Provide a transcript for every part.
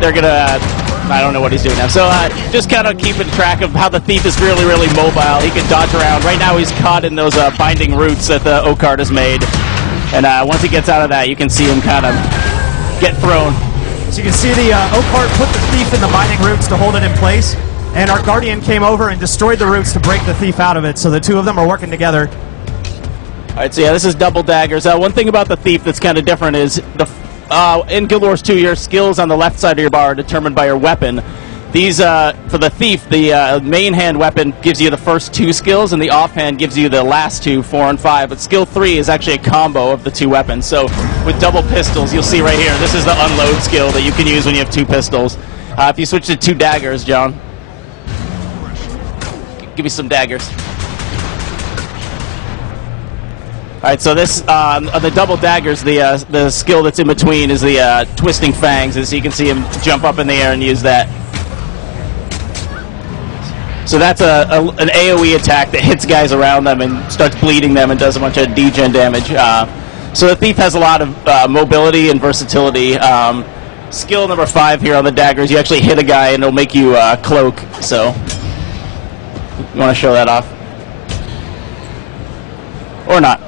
they're gonna. I don't know what he's doing now. So just kind of keeping track of how the thief is really, really mobile. He can dodge around. Right now he's caught in those binding roots that the oak cart has made. And once he gets out of that, you can see him kind of get thrown. So you can see the oak cart put the thief in the binding roots to hold it in place. And our guardian came over and destroyed the roots to break the thief out of it. So the two of them are working together. All right, so yeah, this is double daggers. One thing about the thief that's kind of different is in Guild Wars 2, your skills on the left side of your bar are determined by your weapon. These, for the thief, the main hand weapon gives you the first 2 skills, and the offhand gives you the last 2, 4 and 5. But skill 3 is actually a combo of the 2 weapons. So with double pistols, you'll see right here, this is the unload skill that you can use when you have 2 pistols. If you switch to 2 daggers, John, give me some daggers. All right, so this on the double daggers, the skill that's in between is the twisting fangs, and so you can see him jump up in the air and use that. So that's an AoE attack that hits guys around them and starts bleeding them and does a bunch of degen damage. So the thief has a lot of mobility and versatility. Skill number 5 here on the daggers, you actually hit a guy and it'll make you cloak. So you want to show that off, or not?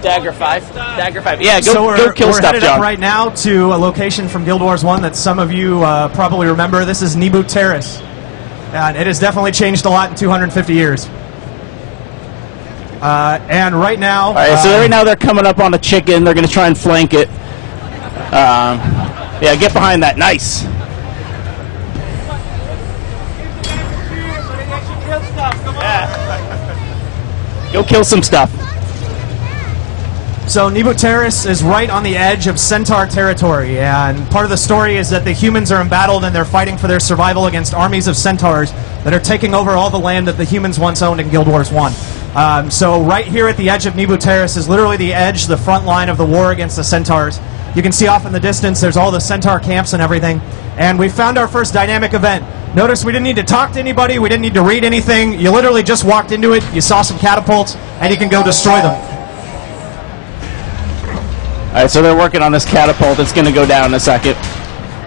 Dagger 5. Dagger 5. Yeah, go kill we're stuff, headed John. up right now to a location from Guild Wars 1 that some of you probably remember. This is Nibu Terrace. And it has definitely changed a lot in 250 years. And right now... All right, so right now they're coming up on a chicken. They're going to try and flank it. Yeah, get behind that. Nice. Yeah. Go kill some stuff. So Nibu Terrace is right on the edge of Centaur territory, and part of the story is that the humans are embattled and they're fighting for their survival against armies of centaurs that are taking over all the land that the humans once owned in Guild Wars 1. So right here at the edge of Nibu Terrace is literally the edge, the front line of the war against the centaurs. You can see off in the distance there's all the centaur camps and everything, and we found our first dynamic event. Notice we didn't need to talk to anybody, we didn't need to read anything, you literally just walked into it, you saw some catapults, and you can go destroy them. All right, so they're working on this catapult. It's going to go down in a second.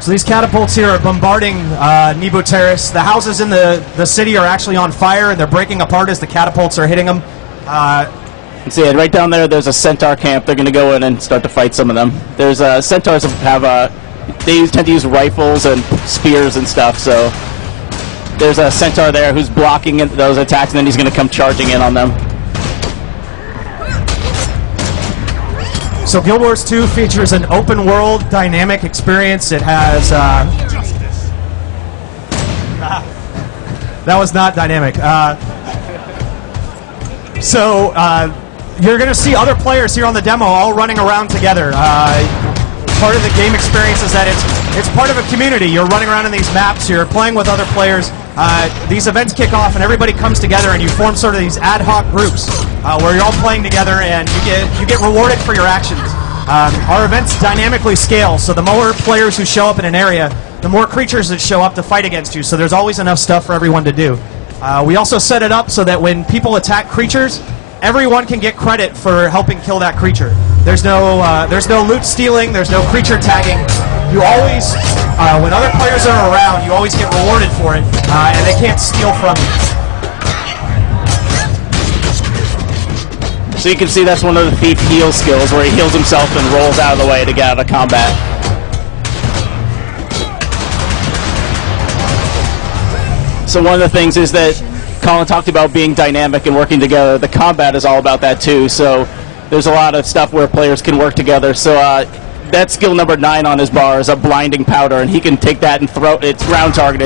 So these catapults here are bombarding Nibu Terrace. The houses in the city are actually on fire, and they're breaking apart as the catapults are hitting them. You see it right down there. There's a centaur camp. They're going to go in and start to fight some of them. There's centaurs have they tend to use rifles and spears and stuff. So there's a centaur there who's blocking those attacks, and then he's going to come charging in on them. So Guild Wars 2 features an open world dynamic experience. It has that was not dynamic. So you're going to see other players here on the demo all running around together. Part of the game experience is that it's part of a community. You're running around in these maps, you're playing with other players. These events kick off and everybody comes together and you form sort of these ad hoc groups where you're all playing together and you get rewarded for your actions. Our events dynamically scale, so the more players who show up in an area, the more creatures that show up to fight against you, so there's always enough stuff for everyone to do. We also set it up so that when people attack creatures, everyone can get credit for helping kill that creature. There's no loot stealing, there's no creature tagging. You always, when other players are around, you always get rewarded for it, and they can't steal from you. So you can see that's one of the thief heal skills, where he heals himself and rolls out of the way to get out of combat. So one of the things is that Colin talked about being dynamic and working together. The combat is all about that too. So there's a lot of stuff where players can work together. So that's skill number 9 on his bar is a blinding powder, and he can take that and throw. It's round targeted.